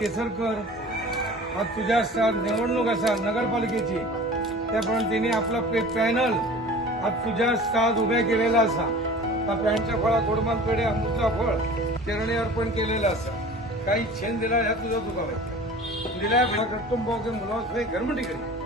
केसरकर आज तुझ्या निवडणूक असा नगरपालिकेची त्याप्रमाणे त्यांनी आपला पॅनल आज तुझ्या स्टार उभ्या केलेला असा त्या पॅनच्या फळा गोडमान पेढे अमृतचा फळ चरणी अर्पण केलेलं असं काही छेन दिला ह्या तुझा तुका दिल्या कुटुंब मुलास घरमटी करी